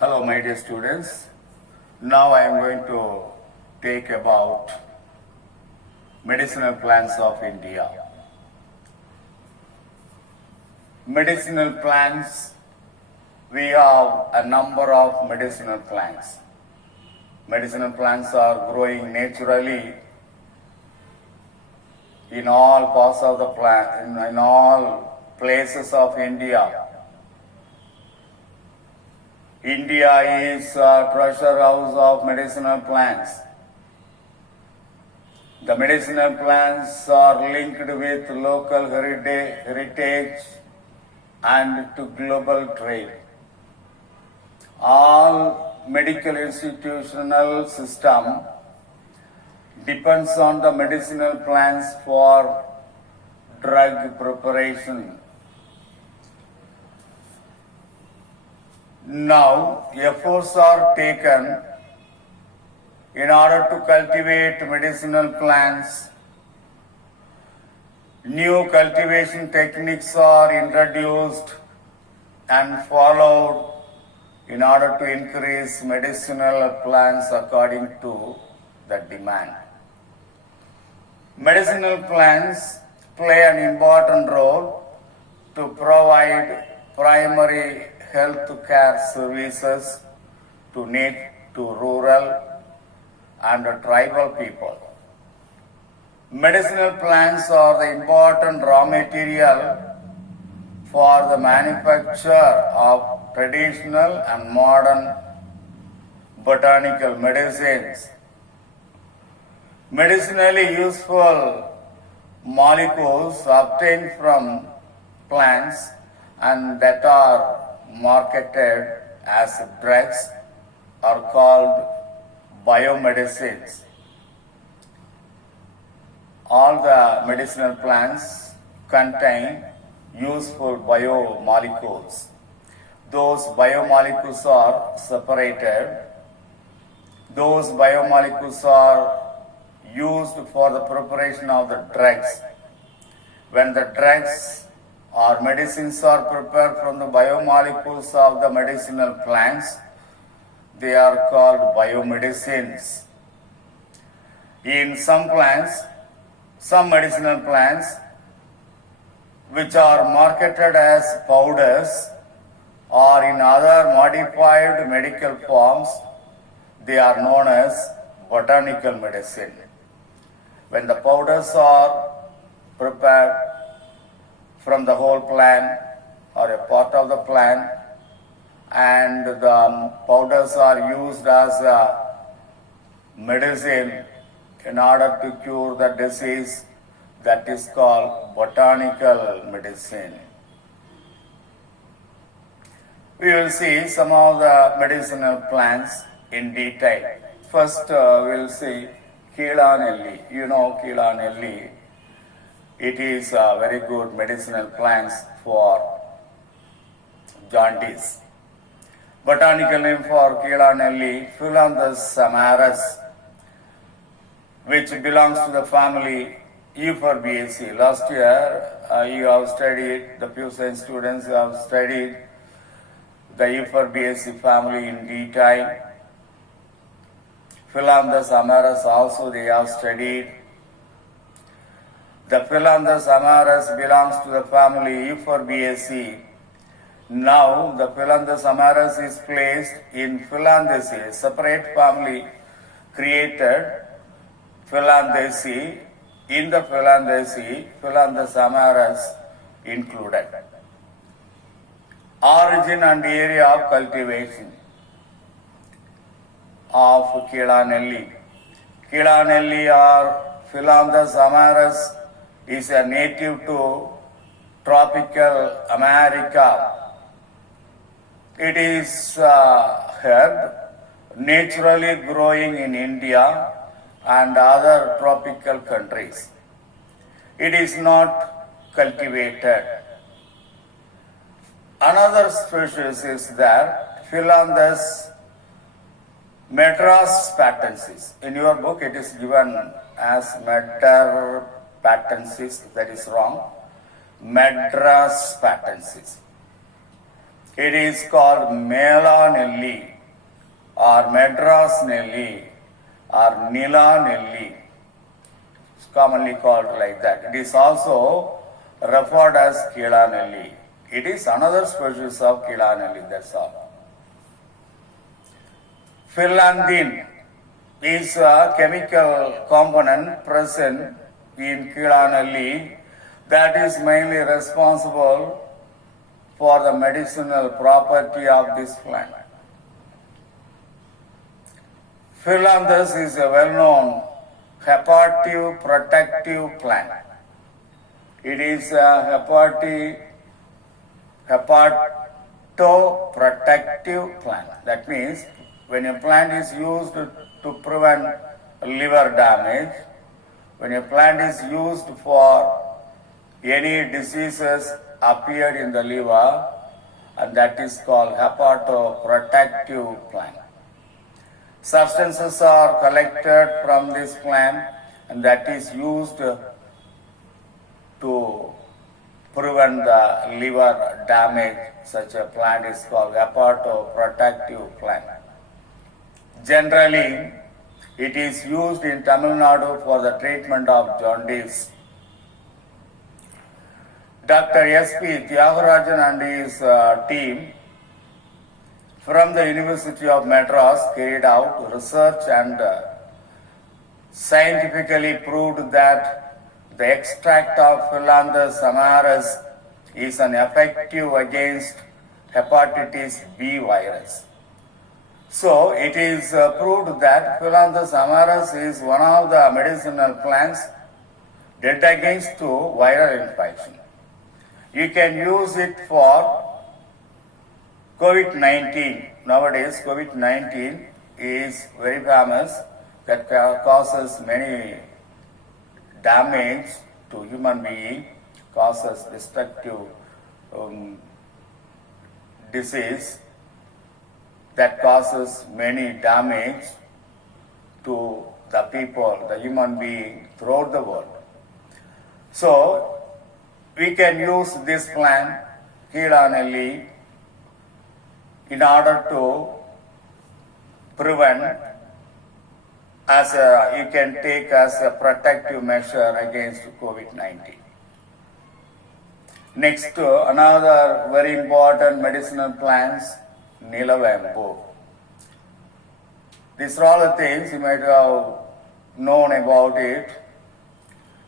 Hello, my dear students. Now I am going to take about medicinal plants of India. Medicinal plants, we have a number of medicinal plants. Medicinal plants are growing naturally in all parts of the plant, in all places of India. India is a treasure house of medicinal plants. The medicinal plants are linked with local heritage and to global trade. All medical institutional system depends on the medicinal plants for drug preparation. Now, efforts are taken in order to cultivate medicinal plants. New cultivation techniques are introduced and followed in order to increase medicinal plants according to the demand. Medicinal plants play an important role to provide primary health care services to rural and tribal people. Medicinal plants are the important raw material for the manufacture of traditional and modern botanical medicines. Medicinally useful molecules obtained from plants and that are marketed as drugs are called biomedicines. All the medicinal plants contain useful biomolecules. Those biomolecules are separated. Those biomolecules are used for the preparation of the drugs. When the drugs or medicines are prepared from the biomolecules of the medicinal plants, they are called biomedicines. In some plants, some medicinal plants which are marketed as powders or in other modified medical forms, they are known as botanical medicine. When the powders are prepared from the whole plant or a part of the plant and the powders are used as a medicine in order to cure the disease, that is called botanical medicine. We will see some of the medicinal plants in detail. First, we will see Keela Nelli. You know Keela Nelli. It is a very good medicinal plants for jaundice. Botanical name for Keela Nelli, Phyllanthus amaris, which belongs to the family Euphorbiaceae. Last year, you have studied, the pure science students have studied the Euphorbiaceae family in detail. Phyllanthus amaris also they have studied. The Phyllanthus amaris belongs to the family Euphorbiaceae. Now, the Phyllanthus amaris is placed in Phyllanthacea, a separate family created Phyllanthacea. In the Phyllanthacea, Phyllanthus amaris included. Origin and area of cultivation of Keela Nelli. Keela Nelli or Phyllanthus amaris is a native to tropical America. It is a herb naturally growing in India and other tropical countries. It is not cultivated. Another species is there, Phyllanthus Madras patensis. In your book it is given as Madras patensis, that is wrong. Madras patensis. It is called Mela Nelli or Madras Nelli or Nila Nelli. It's commonly called like that. It is also referred as Kila Nelli. It is another species of Kila Nelli, that's all. Phyllandine is a chemical component present in Kila Nelli that is mainly responsible for the medicinal property of this plant. Phyllanthus is a well-known hepatic protective plant. It is a hepatoprotective plant. That means when a plant is used to prevent liver damage, when a plant is used for any diseases appeared in the liver, and that is called hepatoprotective plant. Substances are collected from this plant and that is used to prevent the liver damage. Such a plant is called hepatoprotective plant. Generally, it is used in Tamil Nadu for the treatment of jaundice. Dr. S.P. Tyagarajan and his team from the University of Madras carried out research and scientifically proved that the extract of Phyllanthus amaris is an effective against hepatitis B virus. So it is proved that Phyllanthus amaris is one of the medicinal plants dead against to viral infection. You can use it for COVID-19. Nowadays, COVID-19 is very famous, that causes many damage to human being, causes destructive disease that causes many damage to the people, the human being throughout the world. So, we can use this plant, Kila Nelli, in order to prevent, you can take as a protective measure against COVID-19. Next, another very important medicinal plants, Nilavembu. These are all the things you might have known about it.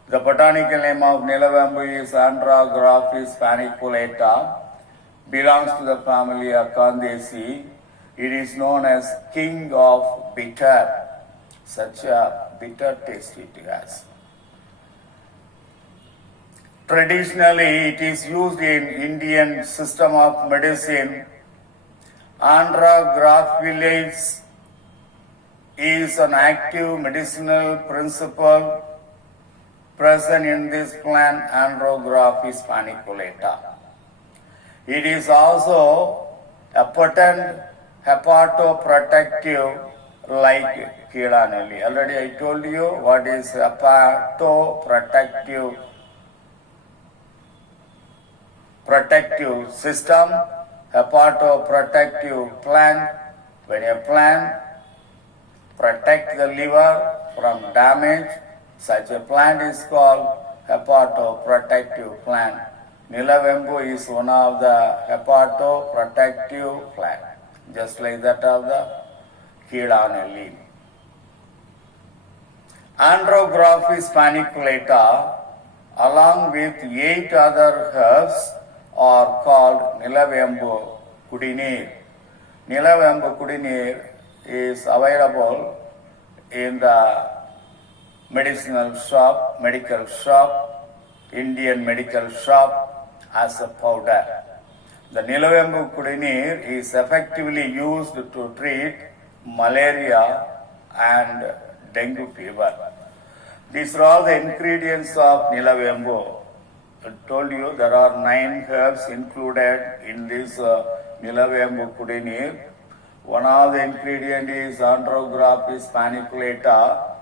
The botanical name of Nilavembu is Andrographis paniculata, belongs to the family Acanthaceae. It is known as king of bitter. Such a bitter taste it has. Traditionally, it is used in Indian system of medicine. Andrographis is an active medicinal principle present in this plant, Andrographis paniculata. It is also a potent hepatoprotective like Kila Nelli. Already I told you what is hepatoprotective system, hepatoprotective plant. When a plant protects the liver from damage, such a plant is called hepatoprotective plant. Nilavembu is one of the hepatoprotective plant, just like that of the Kila Nelli. Andrographis paniculata, along with 8 other herbs, are called Nilavembu Kudineer. Nilavembu Kudineer is available in the medical shop, Indian medical shop as a powder. The Nilavembu Kudineer is effectively used to treat malaria and dengue fever. These are all the ingredients of Nilavembu. I told you there are 9 herbs included in this Nilavembu Kudineer. One of the ingredients is Andrographis paniculata.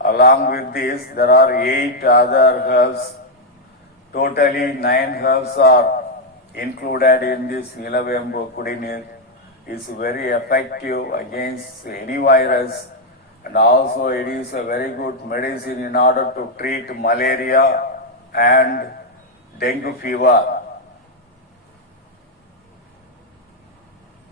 Along with this, there are 8 other herbs. Totally 9 herbs are included in this Nilavembu Kudineer is very effective against any virus, and also it is a very good medicine in order to treat malaria and dengue fever.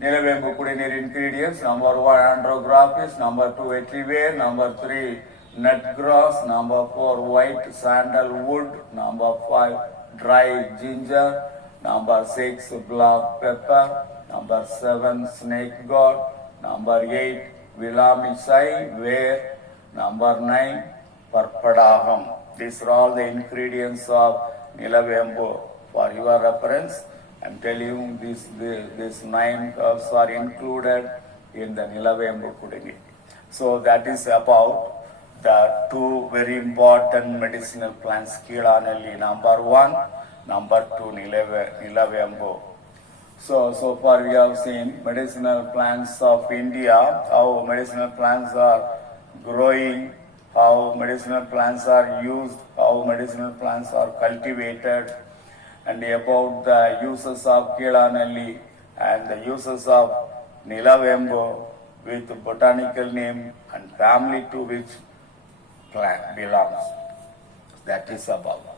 Nilavembu Kudineer ingredients: number 1 andrographis, number 2 etrivir, number 3 nutgrass, number 4 white sandalwood, number 5 dry ginger, number 6 black pepper, number 7 snake gourd, number 8 vilamisai ware, number 9 parpadaham. These are all the ingredients of Nilavembu. For your reference, I am telling you these 9 herbs are included in the Nilavembu Kudineer. So that is about the 2 very important medicinal plants, Keelanelli, number 1, number 2, Nilavembu. So far we have seen medicinal plants of India, how medicinal plants are growing, how medicinal plants are used, how medicinal plants are cultivated, and about the uses of Keelanelli and the uses of Nilavembu with botanical name and family to which plant belongs. That is about.